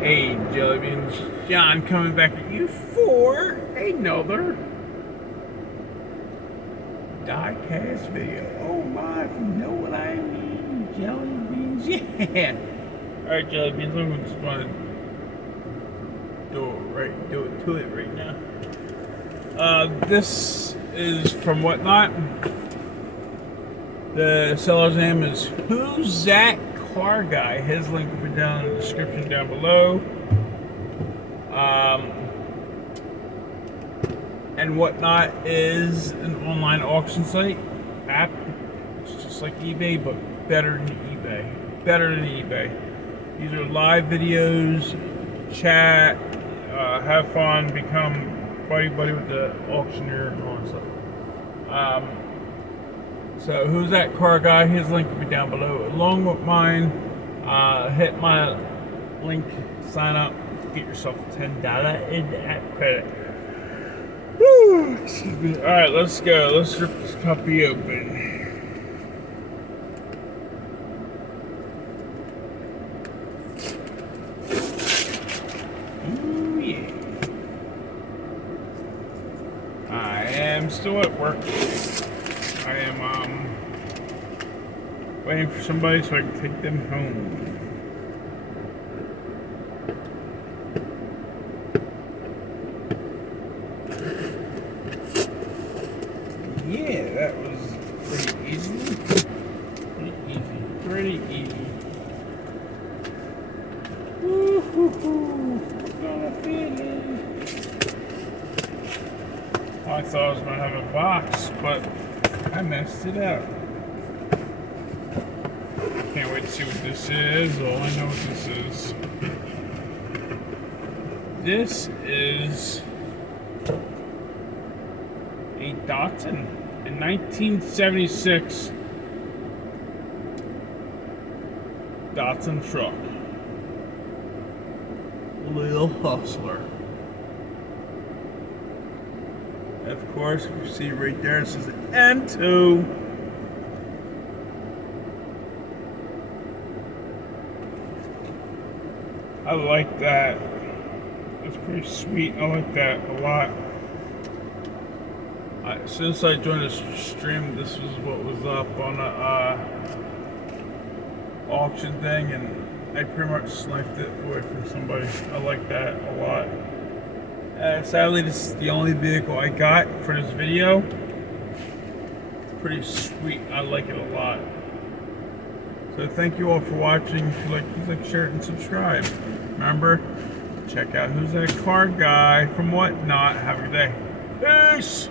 Hey, Jelly Beans, John coming back at you for another diecast video. Oh my, if you know what I mean, Jelly Beans, yeah. Alright, Jelly Beans, I'm just going to do it to it right now. This is from Whatnot. The seller's name is Who's That Car Guy. His link will be down in the description down below. And Whatnot is an online auction site app. It's just like eBay, but better than eBay. Better than eBay. These are live videos, chat, have fun, become buddy with the auctioneer and all that stuff. So who's that car guy? His link will be down below, along with mine. Hit my link, sign up, get yourself $10 in app credit. Woo! Excuse me. All right, let's go. Let's rip this puppy open. Ooh yeah! I am still at work. I am waiting for somebody so I can take them home. Yeah, that was pretty easy. Pretty easy. Woo-hoo-hoo. Gonna feel it. I thought I was gonna have a box, but I messed it up. Can't wait to see what this is. All I know what this is. This is a Datsun, a 1976 Datsun truck. Little hustler. Of course, if you see right there, it says N2. I like that. It's pretty sweet. I like that a lot. Since I joined this stream, this was what was up on the auction thing, and I pretty much sniped it away from somebody. I like that a lot. Sadly, this is the only vehicle I got for this video. It's pretty sweet. I like it a lot. So thank you all for watching. If you like, please like, share, and subscribe. Remember, check out Who's That Car Guy from Whatnot. Have a good day. Peace!